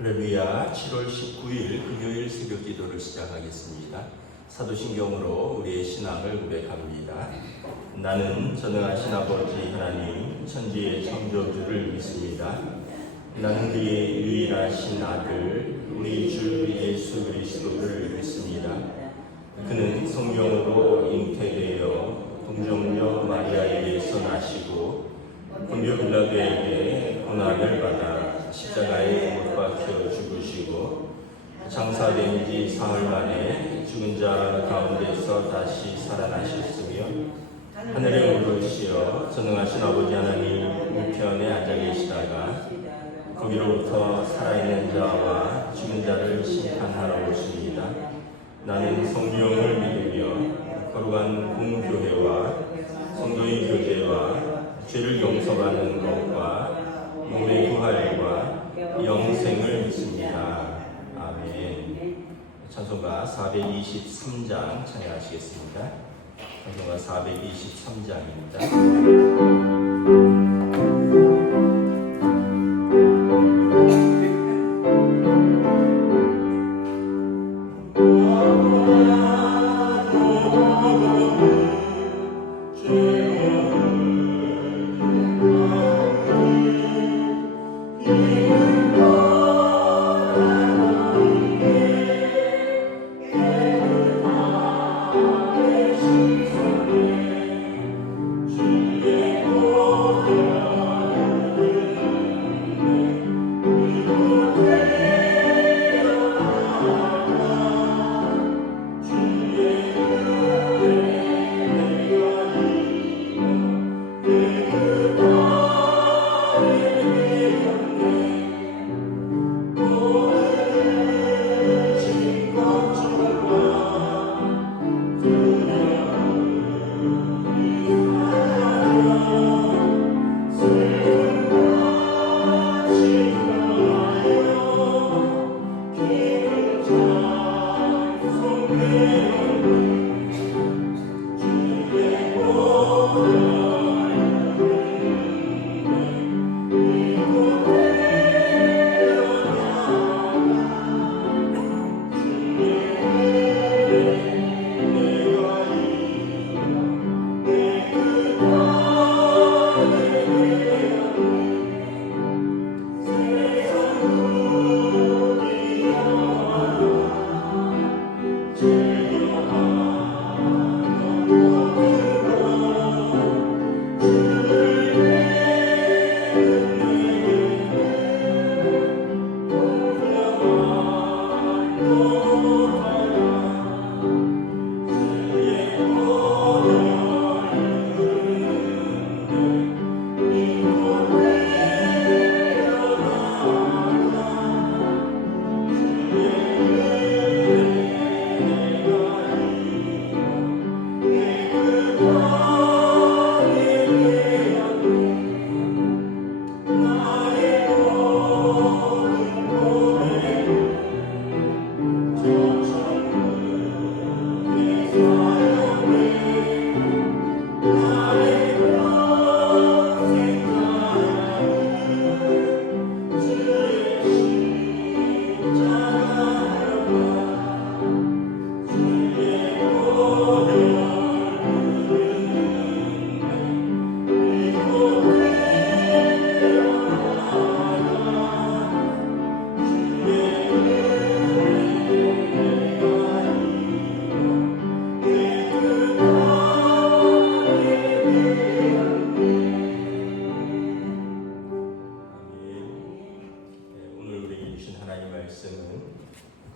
할렐루야. 7월 19일 금요일 새벽 기도를 시작하겠습니다. 사도신경으로 우리의 신앙을 고백합니다. 나는 전능하신 아버지 하나님 천지의 창조주를 믿습니다. 나는 그의 유일하신 아들 우리 주 예수 그리스도를 믿습니다. 그는 성령으로 잉태되어 동정녀 마리아에게서 나시고 본디오 빌라도에게 고난을 받아 십자가에 못 박혀 죽으시고 장사된 지 사흘 만에 죽은 자 가운데서 다시 살아나셨으며 하늘에 오르시어 전능하신 아버지 하나님 우편에 앉아 계시다가 거기로부터 살아있는 자와 죽은 자를 심판하러 오십니다. 나는 성령을 믿으며 거룩한 공교회와 성도의 교제와 죄를 용서받는 것과 몸의 부활과 영생을 믿습니다. 아멘. 찬송가 423장 찬양하시겠습니다. 찬송가 423장입니다.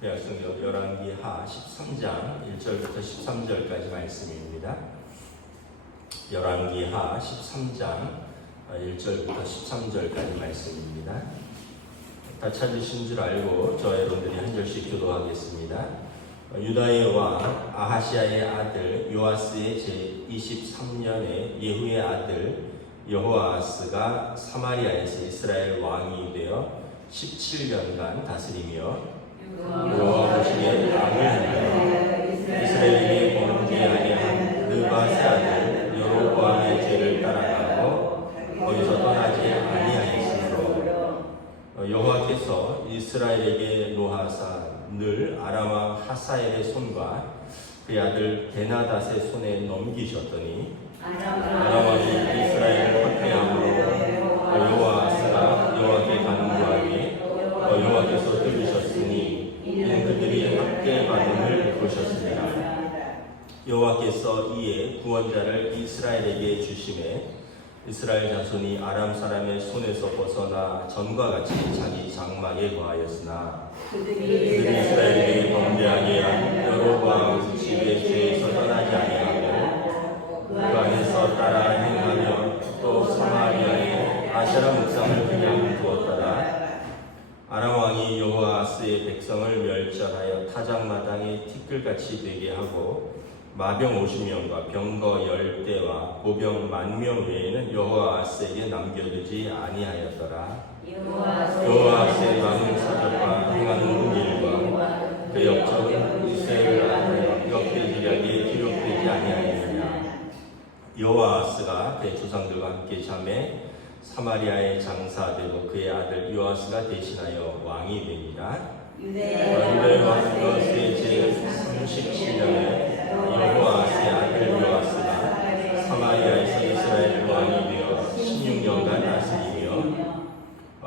구약성경 열왕기하 13장 1절부터 13절까지 말씀입니다. 열왕기하 13장 1절부터 13절까지 말씀입니다. 다 찾으신 줄 알고 저와 여러분들이 한 절씩 교도하겠습니다. 유다의 왕 아하시아의 아들 요아스의 제23년에 예후의 아들 여호아스가 사마리아에서 이스라엘 왕이 되어 17년간 다스리며 여호와 보시기에 악을 행하여 이스라엘에게 범죄하게 한 느밧의 아들 여로보암의 죄를 따라가고 거기서 떠나지 아니하였으므로 여호와께 여호와께서 이스라엘에게 노하사 늘 아람 왕 하사엘의 손과 그의 아들 베나닷의 손에 넘기셨더니 아람 왕이 이스라엘을 확대함으로 여호아스가 여호와께 간구하니 여호와께서 들으셨으니 이는 그들이 학대받음을 보셨습니다. 여호와께서 이에 구원자를 이스라엘에게 주심에 이스라엘 자손이 아람 사람의 손에서 벗어나 전과 같이 자기 장막에 거하였으나 그들이 이스라엘에게 범죄하게 한 여로보암 집의 죄에서 떠나지 아니하고 그 안에서 따라 행하며 또 사마리아에 아세라 목상을 그냥 두었더라. 아람 왕이 여호아스의 백성을 멸절하여 타작마당이 티끌같이 되게 하고 마병 50명과 병거 10대와 보병 10,000명 외에는 여호아스에게 남겨두지 아니하였더라. 여호아스의 많은 사적과 행한 모든 일과 그 역적은 이스라엘 앞에 역대지략에 기록되지 아니하였느냐. 여호아스가 그의 조상들과 함께 잠에 사마리아에 장사되고 그의 아들 요아스가 대신하여 왕이 됩니다. 유대 왕 요아스의 제37년에 여호아스의 아들 요아스가 사마리아에서 이스라엘 왕이 되어 16년간 다스리며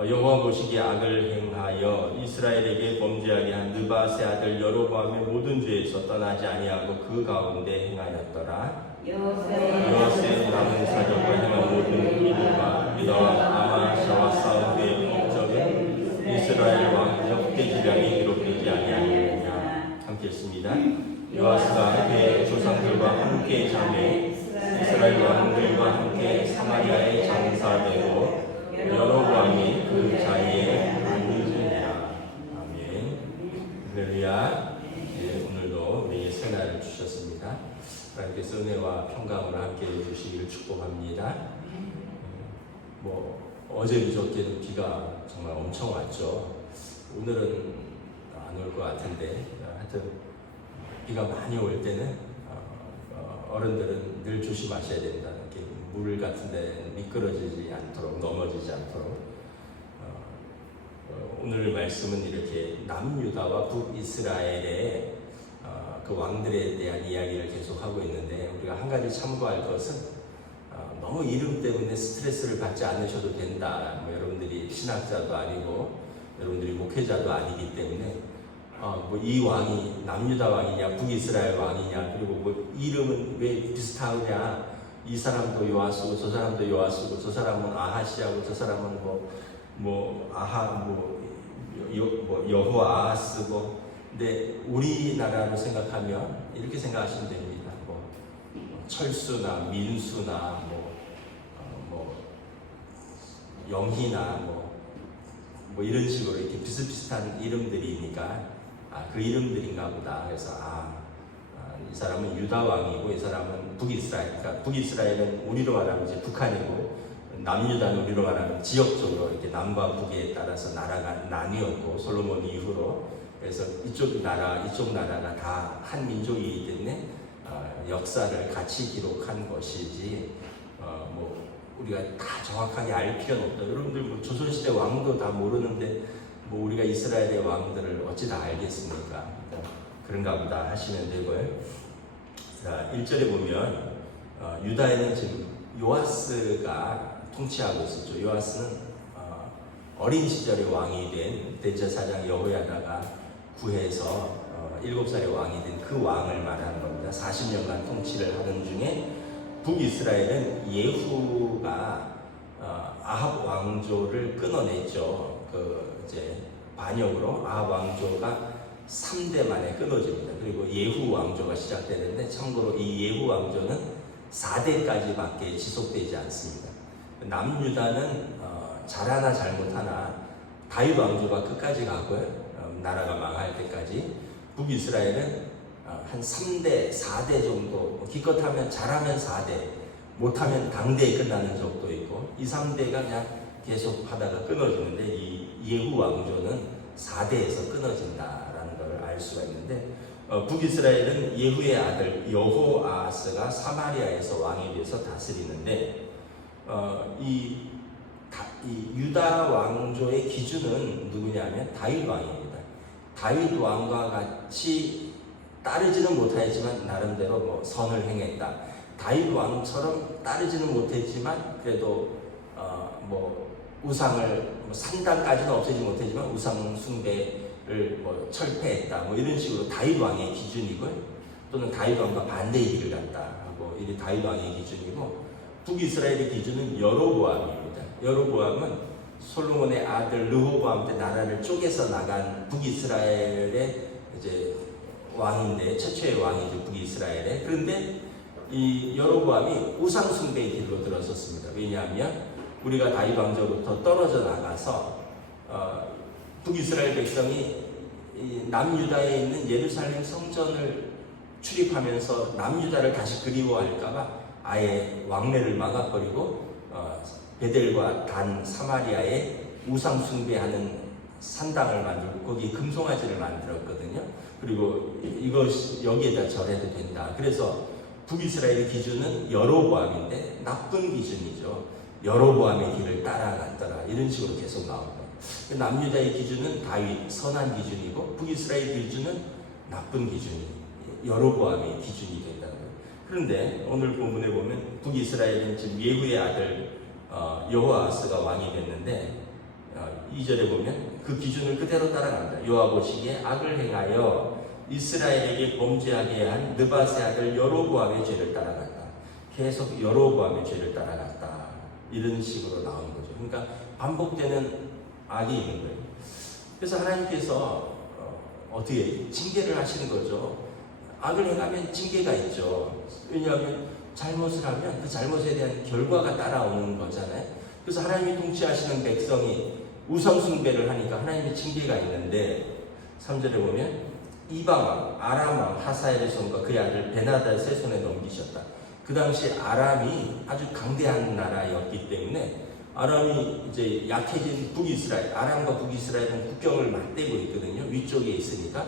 여호와 보시기에 악을 행하여 이스라엘에게 범죄하게 한 느밧의 아들 여로보암의 모든 죄에서 떠나지 아니하고 그 가운데 행하였더라. 요아스의 남은 사적과 행한 모든 일과 유다와 아마샤와 싸운 그의 목적은 이스라엘 왕 역대지략에 기록되지 아니하였느냐. 함께 읽습니다. 요아스가 그의 조상들과 함께 잠에 이스라엘 왕들과 함께 사마리아에 장사되고 여로보암이 그 자리에 앉으니라. 아멘. 할렐루야. 오늘도 우리에게 새 날을 주셨습니다. 하나님께서 은혜와 평강을 함께 해주시기를 축복합니다. 어제 그저께는 비가 정말 엄청 왔죠. 오늘은 안 올 것 같은데 하여튼 비가 많이 올 때는 어른들은 늘 조심하셔야 된다. 이렇게 물 같은데 미끄러지지 않도록, 넘어지지 않도록. 오늘 말씀은 이렇게 남유다와 북이스라엘의 그 왕들에 대한 이야기를 계속하고 있는데, 우리가 한 가지 참고할 것은 너무 이름 때문에 스트레스를 받지 않으셔도 된다. 여러분들이 신학자도 아니고 여러분들이 목회자도 아니기 때문에 이 왕이 남유다 왕이냐 북이스라엘 왕이냐, 그리고 이름은 왜 비슷하냐, 이 사람도 요아스고 저 사람도 요아스고 저 사람은 아하시아고 저 사람은 여호아스고. 근데 우리나라로 생각하면 이렇게 생각하시면 됩니다. 철수나 민수나 영희나 이런 식으로 이렇게 비슷비슷한 이름들이니까 그 이름들인가 보다. 그래서 이 사람은 유다 왕이고 이 사람은 북이스라엘. 그러니까 북이스라엘은 우리로 말하면 이제 북한이고, 남유다는 우리로 말하면 지역적으로 이렇게 남과 북에 따라서 나라가 나뉘었고, 솔로몬 이후로. 그래서 이쪽 나라가 다 한 민족이기 때문에 역사를 같이 기록한 것이지 우리가 다 정확하게 알 필요는 없다. 여러분들 조선시대 왕도 다 모르는데 우리가 이스라엘의 왕들을 어찌 다 알겠습니까? 그런가 보다 하시면 되고요. 자, 1절에 보면 유다에는 지금 요아스가 통치하고 있었죠. 요아스는 어린 시절에 왕이 된 대제사장 여호야다가 구해서 7살의 왕이 된 그 왕을 말하는 겁니다. 40년간 통치를 하는 중에 북이스라엘은 예후가 아합 왕조를 끊어냈죠. 이제 반역으로 아합 왕조가 3대 만에 끊어집니다. 그리고 예후 왕조가 시작되는데, 참고로 이 예후 왕조는 4대까지밖에 지속되지 않습니다. 남유다는 잘하나 잘못하나 다윗 왕조가 끝까지 가고요. 나라가 망할 때까지. 북이스라엘은 한 3대, 4대 정도, 기껏하면 잘하면 4대, 못하면 당대에 끝나는 적도 있고, 2, 3대가 그냥 계속 하다가 끊어지는데, 이 예후 왕조는 4대에서 끊어진다라는 걸 알 수가 있는데, 북이스라엘은 예후의 아들 여호아스가 사마리아에서 왕이 돼서 다스리는데, 이 이 유다 왕조의 기준은 누구냐면 다윗 왕입니다. 다윗 왕과 같이 따르지는 못하였지만 나름대로 뭐 선을 행했다. 다윗 왕처럼 따르지는 못했지만 그래도 뭐 우상을 산당까지는 없애지 못했지만 우상 숭배를 뭐 철폐했다. 뭐 이런 식으로 다윗 왕의 기준이고, 또는 다윗 왕과 반대의 길을 갔다 하고, 이게 다윗 왕의 기준이고, 북이스라엘의 기준은 여로보암입니다. 여로보암은 솔로몬의 아들 르호보암 때 나라를 쪼개서 나간 북이스라엘의 이제 왕인데, 최초의 왕이죠, 북이스라엘의. 그런데 이 여로보암이 우상 숭배의 길로 들어섰습니다. 왜냐하면 우리가 다윗 왕조부터 떨어져 나가서 북이스라엘 백성이 남유다에 있는 예루살렘 성전을 출입하면서 남유다를 다시 그리워할까봐 아예 왕래를 막아버리고 베델과 단, 사마리아에 우상 숭배하는 산당을 만들고 거기 금송아지를 만들었거든요. 그리고 이것 여기에다 절해도 된다. 그래서 북이스라엘의 기준은 여로보암인데 나쁜 기준이죠. 여로보암의 길을 따라갔더라. 이런 식으로 계속 나옵니다. 남유다의 기준은 다윗, 선한 기준이고, 북이스라엘 기준은 나쁜 기준이, 여로보암의 기준이 된다는 거예요. 그런데 오늘 본문에 보면 북이스라엘은 지금 예후의 아들 여호아스가 왕이 됐는데 2절에 보면 그 기준을 그대로 따라갑니다. 여호와 보시기에 악을 행하여 이스라엘에게 범죄하게 한 느밧의 아들 여로보암의 죄를 따라갔다. 계속 여로보암의 죄를 따라갔다. 이런 식으로 나오는 거죠. 그러니까 반복되는 악이 있는 거예요. 그래서 하나님께서 어떻게 징계를 하시는 거죠. 악을 행하면 징계가 있죠. 왜냐하면 잘못을 하면 그 잘못에 대한 결과가 따라오는 거잖아요. 그래서 하나님이 통치하시는 백성이 우상 숭배를 하니까 하나님의 징계가 있는데, 3절에 보면 이방왕 아람왕 하사엘의 손과 그의 아들 베나닷의 손에 넘기셨다. 그 당시 아람이 아주 강대한 나라였기 때문에 아람이 이제 약해진 북이스라엘, 아람과 북이스라엘은 국경을 맞대고 있거든요. 위쪽에 있으니까.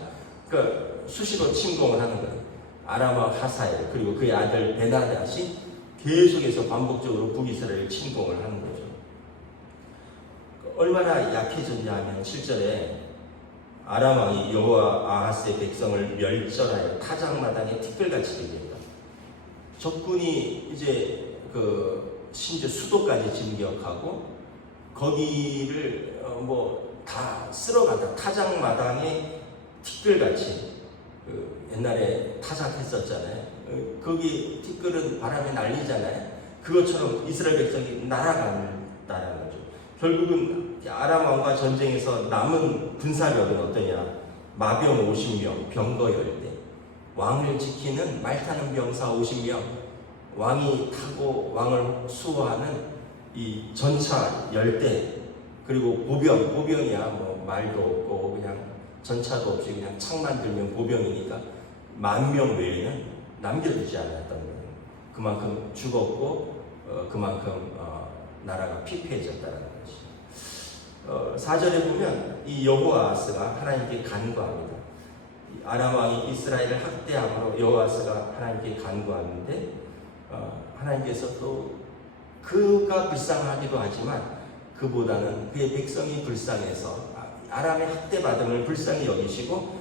그러니까 수시로 침공을 하는 거예요. 아람과 하사엘, 그리고 그의 아들 베나닷이 계속해서 반복적으로 북이스라엘을 침공을 하는 거죠. 얼마나 약해졌냐 하면 7절에 아람 왕이 여호와 아하스의 백성을 멸절하여 타작마당에 티끌같이 되게 했다. 적군이 이제 심지어 수도까지 진격하고 거기를 뭐 다 쓸어간다. 타작마당에 티끌같이, 옛날에 타작했었잖아요. 거기 티끌은 바람에 날리잖아요. 그것처럼 이스라엘 백성이 날아간다는 거죠. 결국은 아람 왕과 전쟁에서 남은 군사력은 어떠냐? 마병 50명, 병거 10대, 왕을 지키는 말 타는 병사 50명, 왕이 타고 왕을 수호하는 이 전차 10대, 그리고 보병이야 뭐 말도 없고 그냥 전차도 없이 그냥 창만 들면 보병이니까 10,000명 외에는 남겨두지 않았던 거예요. 그만큼 죽었고 그만큼 나라가 피폐해졌다는 것이. 4절에 보면 이 여호아스가 하나님께 간구합니다. 아람 왕이 이스라엘을 학대함으로 여호아스가 하나님께 간구하는데 하나님께서 또 그가 불쌍하기도 하지만 그보다는 그의 백성이 불쌍해서 아람의 학대받음을 불쌍히 여기시고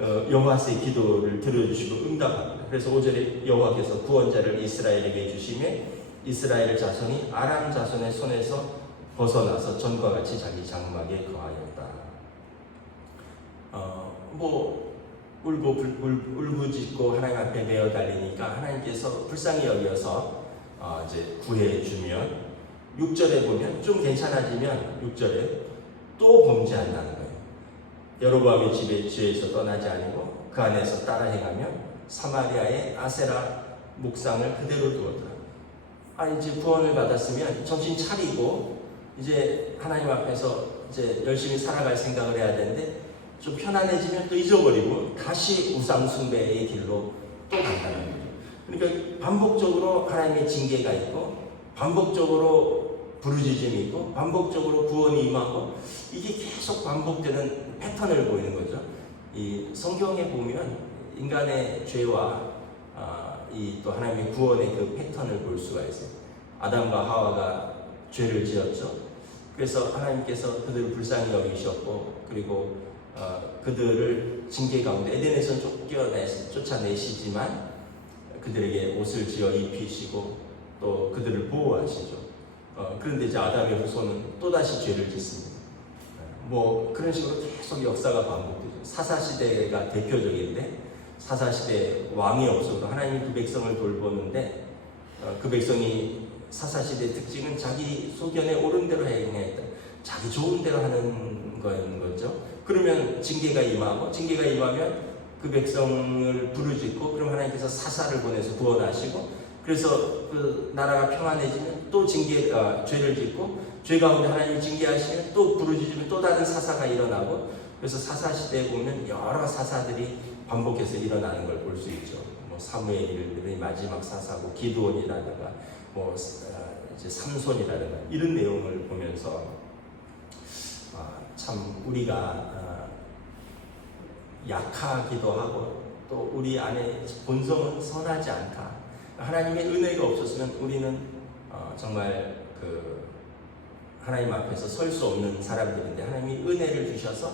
여호와의 기도를 들어주시고 응답합니다. 그래서 5절에 여호와께서 구원자를 이스라엘에게 주시며 이스라엘 자손이 아람 자손의 손에서 벗어나서 전과 같이 자기 장막에 거하였다. 울부짖고 하나님 앞에 매어 달리니까 하나님께서 불쌍히 여겨서 이제 구해주면, 6절에 보면 좀 괜찮아지면 6절에 또 범죄한다는 거예요. 여로보암의 지혜에서 떠나지 아니고 그 안에서 따라 행하며 사마리아의 아세라 목상을 그대로 두었더라. 이제 구원을 받았으면 정신 차리고 이제 하나님 앞에서 이제 열심히 살아갈 생각을 해야 되는데, 좀 편안해지면 또 잊어버리고 다시 우상 숭배의 길로 또 간다는 거죠. 그러니까 반복적으로 하나님의 징계가 있고, 반복적으로 부르짖음이 있고, 반복적으로 구원이 임하고, 이게 계속 반복되는 패턴을 보이는 거죠. 이 성경에 보면 인간의 죄와 이 또 하나님의 구원의 그 패턴을 볼 수가 있어요. 아담과 하와가 죄를 지었죠. 그래서 하나님께서 그들을 불쌍히 여기셨고, 그리고 그들을 징계 가운데 에덴에서 쫓아내시지만 그들에게 옷을 지어 입히시고 또 그들을 보호하시죠. 그런데 이제 아담의 후손은 또다시 죄를 짓습니다. 뭐 그런 식으로 계속 역사가 반복되죠. 사사시대가 대표적인데, 사사시대 왕이 없어도 하나님이 그 백성을 돌보는데, 그 백성이 사사시대의 특징은 자기 소견에 옳은 대로 행했다, 자기 좋은 대로 하는 거죠. 그러면 징계가 임하면 그 백성을 부르짖고, 그럼 하나님께서 사사를 보내서 구원하시고, 그래서 그 나라가 평안해지면 또 죄를 짓고, 죄 가운데 하나님이 징계하시면 또 부르짖으면 또 다른 사사가 일어나고, 그래서 사사시대에 보면 여러 사사들이 반복해서 일어나는 걸 볼 수 있죠. 뭐 사무엘이 마지막 사사고, 기드온이라든가 뭐 이제 삼손이라든가 이런 내용을 보면서 참 우리가 약하기도 하고 또 우리 안에 본성은 선하지 않다. 하나님의 은혜가 없었으면 우리는 정말 그 하나님 앞에서 설 수 없는 사람들인데, 하나님이 은혜를 주셔서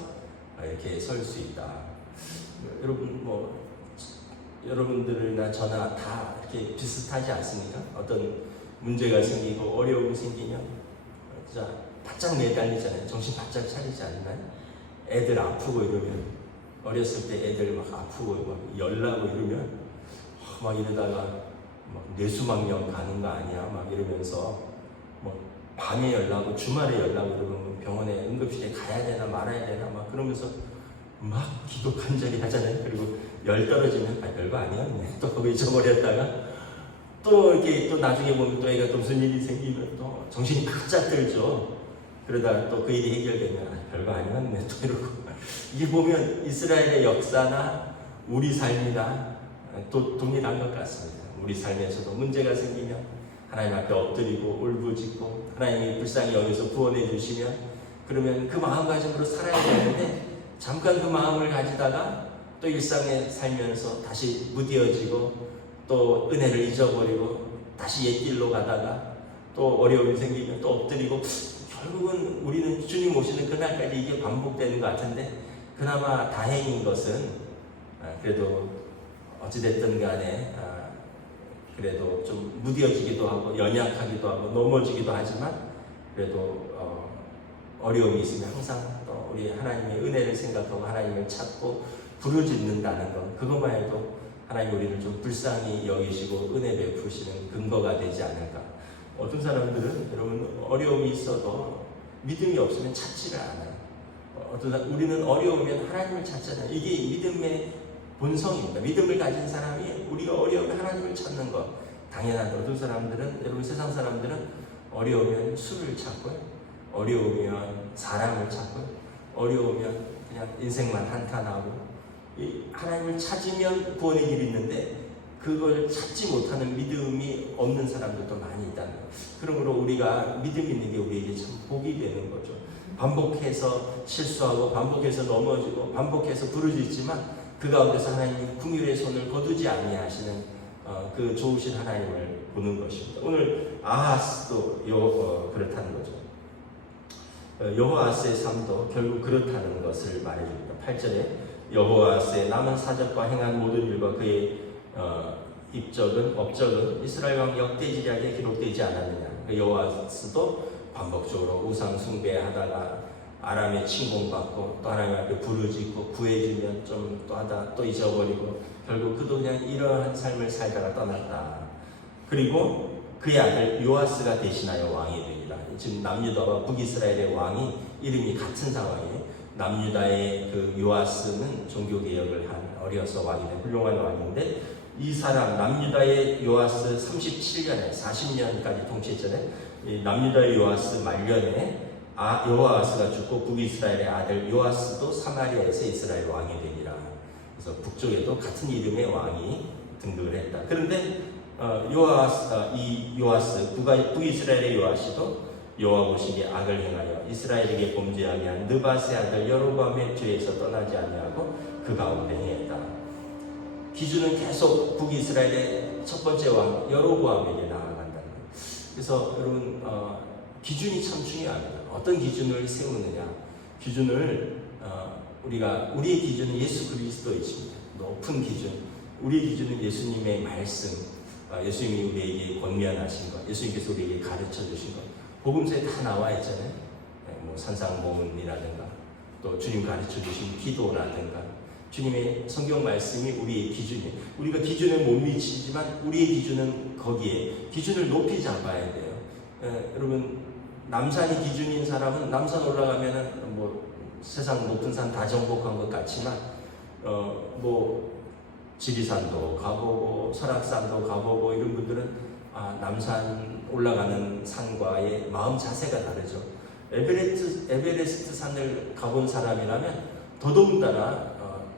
이렇게 설 수 있다. 여러분 여러분들이나 저나 다 이렇게 비슷하지 않습니까? 어떤 문제가 생기고 어려움이 생기면 진짜 바짝 매달리잖아요. 정신 바짝 차리지 않나요? 애들 아프고 이러면, 어렸을 때 애들 막 아프고 막 열나고 이러면 막 이러다가 막 뇌수막염 가는 거 아니야? 막 이러면서 뭐 밤에 열나고 주말에 열나고 이러면 병원에 응급실에 가야 되나 말아야 되나 막 그러면서 막 기도 간절히 하잖아요. 그리고 열 떨어지면 별거 아니었네, 또 그거 잊어버렸다가 또 이렇게 또 나중에 보면 또 애가 또 무슨 일이 생기면 또 정신이 바짝 들죠. 그러다가 또 그 일이 해결되면 별거 아니었네 또 이러고. 이게 보면 이스라엘의 역사나 우리 삶이나 또 동일한 것 같습니다. 우리 삶에서도 문제가 생기면 하나님 앞에 엎드리고 울부짖고 하나님이 불쌍히 여기서 구원해 주시면, 그러면 그 마음가짐으로 살아야 되는데, 잠깐 그 마음을 가지다가 또 일상에 살면서 다시 무뎌지고 또 은혜를 잊어버리고 다시 옛 길로 가다가 또 어려움이 생기면 또 엎드리고, 결국은 우리는 주님 오시는 그날까지 이게 반복되는 것 같은데, 그나마 다행인 것은 그래도 어찌됐든 간에 그래도 좀 무뎌지기도 하고 연약하기도 하고 넘어지기도 하지만, 그래도 어려움이 있으면 항상 또 우리 하나님의 은혜를 생각하고 하나님을 찾고 부르짖는다는 것, 그것만 해도 하나님 우리를 좀 불쌍히 여기시고 은혜 베푸시는 근거가 되지 않을까. 어떤 사람들은 여러분 어려움이 있어도 믿음이 없으면 찾지를 않아요. 우리는 어려우면 하나님을 찾잖아요. 이게 믿음의 본성입니다. 믿음을 가진 사람이 우리가 어려우면 하나님을 찾는 것 당연한데, 어떤 사람들은, 여러분 세상 사람들은 어려우면 술을 찾고요, 어려우면 사람을 찾고요, 어려우면 그냥 인생만 한탄하고, 하나님을 찾으면 구원의 길이 있는데 그걸 찾지 못하는 믿음이 없는 사람들도 많이 있다는 거예요. 그러므로 우리가 믿음 있는 게 우리에게 참 복이 되는 거죠. 반복해서 실수하고 반복해서 넘어지고 반복해서 부르짖지만 그 가운데서 하나님이 긍휼의 손을 거두지 아니하시는 그 좋으신 하나님을 보는 것입니다. 오늘 아하스도 그렇다는 거죠. 여호아스의 삶도 결국 그렇다는 것을 말해줍니다. 8절에 여호아스의 남은 사적과 행한 모든 일과 그의 업적은 이스라엘 왕 역대지략에 기록되지 않았느냐. 여호아스도 반복적으로 우상 숭배하다가 아람에 침공받고 또 하나님 앞에 부르짖고 구해주면 좀 또 하다 또 잊어버리고, 결국 그도 그냥 이러한 삶을 살다가 떠났다. 그리고 그의 아들 요아스가 대신하여 왕이 되니라. 지금 남유다와 북이스라엘의 왕이 이름이 같은 상황이에요. 남유다의 그 요아스는 종교개혁을 한 어려서 왕이 된 훌륭한 왕인데, 이 사람 남유다의 요아스 37년에 40년까지 통치했잖아요. 남유다의 요아스 말년에 여호아스가 죽고 북이스라엘의 아들 요아스도 사마리아에서 이스라엘 왕이 되니라. 그래서 북쪽에도 같은 이름의 왕이 등극을 했다. 그런데 요아스 북이스라엘의 요아스도 여호와 보시기에 악을 행하여 이스라엘에게 범죄하게 한 느밧의 아들 여로보암의 죄에서 떠나지 아니하고 그 가운데 행했다. 기준은 계속 북이스라엘의 첫 번째 왕 여로보암에게 나아간다는 거예요. 그래서 여러분 기준이 참 중요합니다. 어떤 기준을 세우느냐? 기준을 우리의 기준은 예수 그리스도이십니다. 높은 기준. 우리의 기준은 예수님의 말씀, 예수님이 우리에게 권면하신 것, 예수님께서 우리에게 가르쳐 주신 것. 복음서에 다 나와 있잖아요. 뭐 산상모훈이라든가 또 주님 가르쳐 주신 기도라든가 주님의 성경 말씀이 우리의 기준이에요. 우리가 기준에 못 미치지만 우리의 기준은 거기에 기준을 높이 잡아야 돼요. 여러분 남산이 기준인 사람은 남산 올라가면은 뭐 세상 높은 산 다 정복한 것 같지만 뭐 지리산도 가보고 설악산도 가보고 이런 분들은 남산 올라가는 산과의 마음 자세가 다르죠. 에베레스트 산을 가본 사람이라면 더더군다나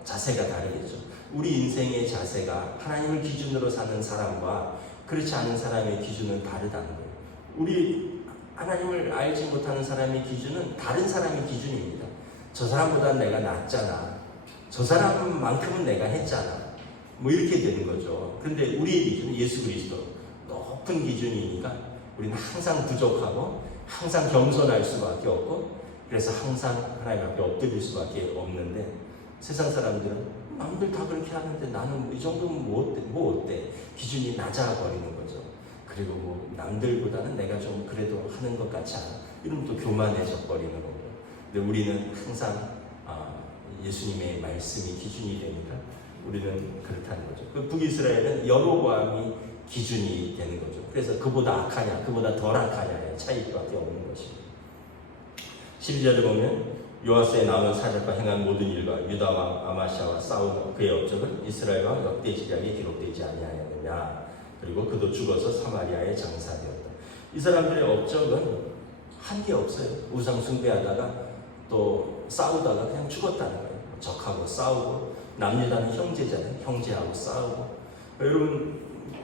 자세가 다르겠죠. 우리 인생의 자세가 하나님을 기준으로 사는 사람과 그렇지 않은 사람의 기준은 다르다는 거예요. 우리 하나님을 알지 못하는 사람의 기준은 다른 사람의 기준입니다. 저 사람보다 내가 낫잖아. 저 사람만큼은 내가 했잖아. 뭐 이렇게 되는 거죠. 그런데 우리의 기준은 예수 그리스도 높은 기준이니까 우리는 항상 부족하고 항상 겸손할 수밖에 없고 그래서 항상 하나님 앞에 엎드릴 수밖에 없는데 세상 사람들은 남들 다 그렇게 하는데 나는 이 정도면 뭐 어때? 기준이 낮아버리는 거죠. 그리고 뭐 남들보다는 내가 좀 그래도 하는 것 같지 않아. 이러면 또 교만해져 버리는 거고요. 근데 우리는 항상 예수님의 말씀이 기준이 되니까 우리는 그렇다는 거죠. 그 북이스라엘은 여로보암이 기준이 되는 거죠. 그래서 그보다 악하냐, 그보다 덜 악하냐의 차이밖에 없는 것입니다. 12절에 보면 요아스의 남은 사적과 행한 모든 일과 유다 왕 아마시아와 싸운 그의 업적은 이스라엘 왕 역대지략에 기록되지 아니하였느냐. 그리고 그도 죽어서 사마리아에 장사되었다. 이 사람들의 업적은 한 게 없어요. 우상 숭배하다가 또 싸우다가 그냥 죽었다는 거예요. 적하고 싸우고 남유다는 형제잖아요. 형제하고 싸우고. 여러분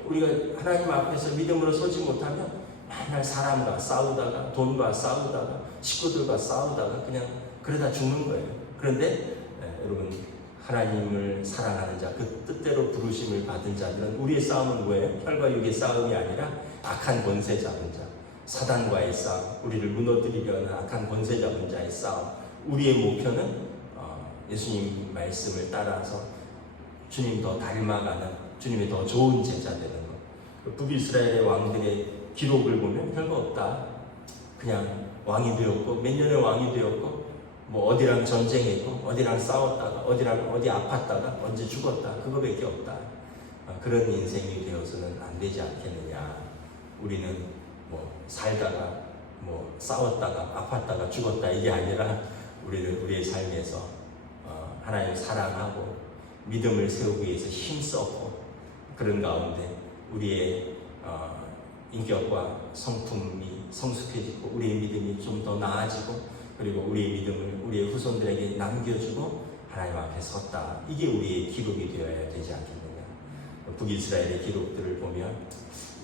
우리가 하나님 앞에서 믿음으로 서지 못하면 맨날 사람과 싸우다가 돈과 싸우다가 식구들과 싸우다가 그냥 그러다 죽는 거예요. 그런데 여러분 하나님을 사랑하는 자, 그 뜻대로 부르심을 받은 자들은 우리의 싸움은 뭐예요? 혈과 육의 싸움이 아니라 악한 권세 잡은 자, 사단과의 싸움, 우리를 무너뜨리려는 악한 권세 잡은 자의 싸움. 우리의 목표는 예수님 말씀을 따라서 주님 더 닮아가는, 주님의 더 좋은 제자 되는 것. 북이스라엘의 왕들의 기록을 보면 별거 없다. 그냥 왕이 되었고 몇 년의 왕이 되었고 뭐 어디랑 전쟁했고 어디랑 싸웠다가 어디 아팠다가 언제 죽었다, 그거밖에 없다. 그런 인생이 되어서는 안 되지 않겠느냐. 우리는 뭐 살다가 뭐 싸웠다가 아팠다가 죽었다 이게 아니라 우리는 우리의 삶에서 하나님을 사랑하고 믿음을 세우기 위해서 힘썼고 그런 가운데 우리의 인격과 성품이 성숙해지고 우리의 믿음이 좀 더 나아지고 그리고 우리의 믿음을 우리의 후손들에게 남겨주고 하나님 앞에 섰다. 이게 우리의 기록이 되어야 되지 않겠느냐. 북이스라엘의 기록들을 보면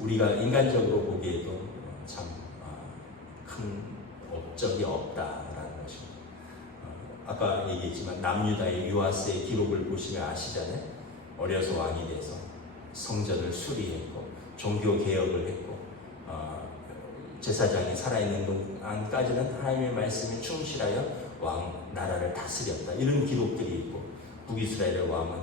우리가 인간적으로 보기에도 참 큰 업적이 없다라는 것입니다. 아까 얘기했지만 남유다의 요아스의 기록을 보시면 아시잖아요. 어려서 왕이 돼서 성전을 수리했고 종교 개혁을 했고 제사장이 살아있는 동안까지는 하나님의 말씀에 충실하여 나라를 다스렸다. 이런 기록들이 있고 북이스라엘의 왕은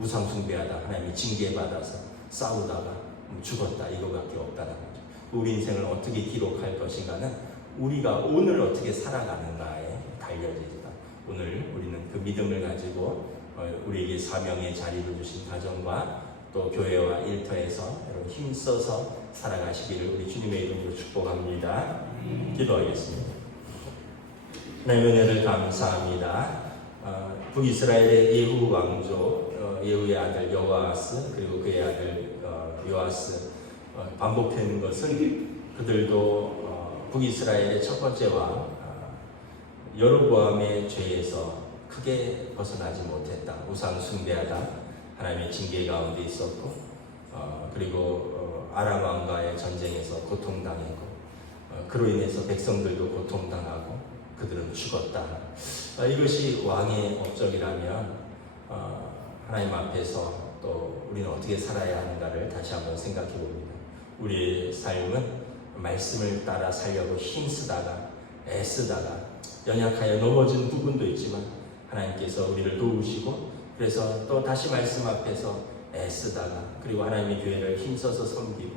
우상 숭배하다 하나님이 징계받아서 싸우다가 죽었다. 이거밖에 없다는 거죠. 우리 인생을 어떻게 기록할 것인가는 우리가 오늘 어떻게 살아가는가에 달려있다. 오늘 우리는 그 믿음을 가지고 우리에게 사명의 자리를 주신 가정과 또 교회와 일터에서 여러분 힘써서 살아가시기를 우리 주님의 이름으로 축복합니다. 기도하겠습니다. 하나님의 은혜를 감사합니다. 북이스라엘의 예후 왕조, 예후의 아들 여호아스 그리고 그의 아들 요아스 반복되는 것은 그들도 북이스라엘의 첫 번째 왕 여로보암의 죄에서 크게 벗어나지 못했다. 우상 숭배하다 하나님의 징계 가운데 있었고 그리고 아람 왕과의 전쟁에서 고통당했고 그로 인해서 백성들도 고통당하고 그들은 죽었다. 이것이 왕의 업적이라면 하나님 앞에서 또 우리는 어떻게 살아야 하는가를 다시 한번 생각해 봅니다. 우리의 삶은 말씀을 따라 살려고 힘쓰다가 애쓰다가 연약하여 넘어진 부분도 있지만 하나님께서 우리를 도우시고, 그래서 또 다시 말씀 앞에서 애쓰다가, 그리고 하나님의 교회를 힘써서 섬기고,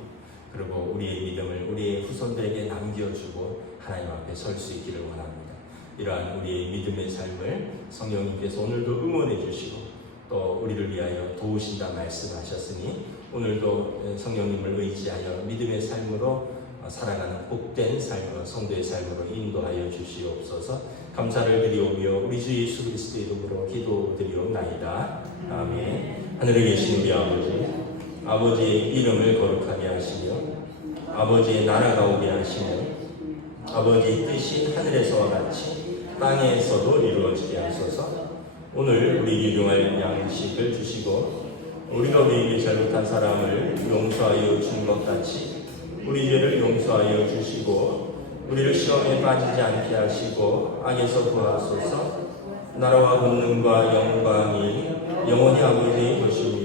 그리고 우리의 믿음을 우리의 후손들에게 남겨주고 하나님 앞에 설 수 있기를 원합니다. 이러한 우리의 믿음의 삶을 성령님께서 오늘도 응원해 주시고 또 우리를 위하여 도우신다 말씀하셨으니, 오늘도 성령님을 의지하여 믿음의 삶으로 살아가는 복된 삶으로, 성도의 삶으로 인도하여 주시옵소서. 감사를 드리오며 우리 주 예수 그리스도의 이름으로 기도드리옵나이다. 아멘. 하늘에 계신 우리 아버지의 이름을 거룩하게 하시며 아버지의 나라가 오게 하시며 아버지의 뜻이 하늘에서와 같이 땅에서도 이루어지게 하소서. 오늘 우리 일용할 양식을 주시고 우리가 우리에게 잘못한 사람을 용서하여 준 것 같이 우리 죄를 용서하여 주시고 우리를 시험에 빠지지 않게 하시고 악에서 구하소서. 나라와 권능과 영광이 영원히 아버지의 것이며